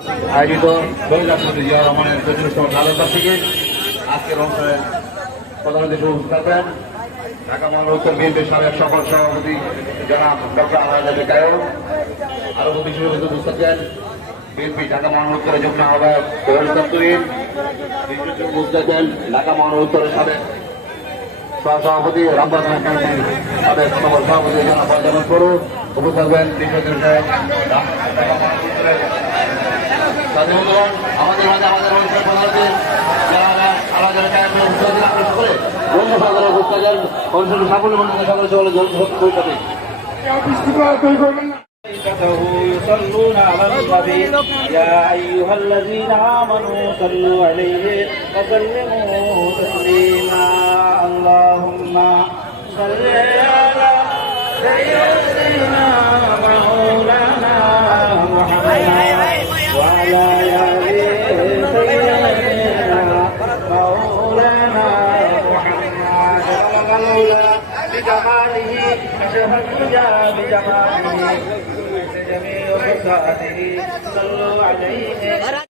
আয়োজিত শহীদ রাষ্ট্রপতি জিয়া রহমানের চতুর্থ সালতা থেকে আজকের অনুষ্ঠানের প্রধান অতিথি উপস্থিত থাকবেন। ঢাকা মহানগর উত্তর বিএনপির সাবেক সকল সভাপতি জনাব ডক্টর আলহাজ কায়র আরও বিশেষ উপস্থিত থাকবেন। বিএনপি ঢাকা মহানগর উত্তরের যুগ্ম আহ্বায়ক দত্তরীন বিশেষ উপস্থিত থাকবেন ঢাকা মহানগর উত্তরের সাবেক সহসভাপতি রামদাস সাবেক সকল সভাপতি জনাব ফয়জামান করু উপস্থিত থাকবেন বিশেষ সাহেব ঢাকা মহানগর উত্তরের বন্ধুগণ, আমাদের মাঝে আমাদের অনুষ্ঠান প্রধানমন্ত্রী যারা আলাদা কায়মের উৎসাহী আমরা সকলে বন্ধু সাধারণ উপস্থাপন অনুষ্ঠান সাফল্য মন্ডলে সকলে সকলে জল পরিষদে ملائكته يصلون على النبي يا أيها الذين آمنوا صلوا عليه وسلموا تسليما اللهم صل على سيدنا بجماله شهد بجماله. جميع صفاته صلوا عليه.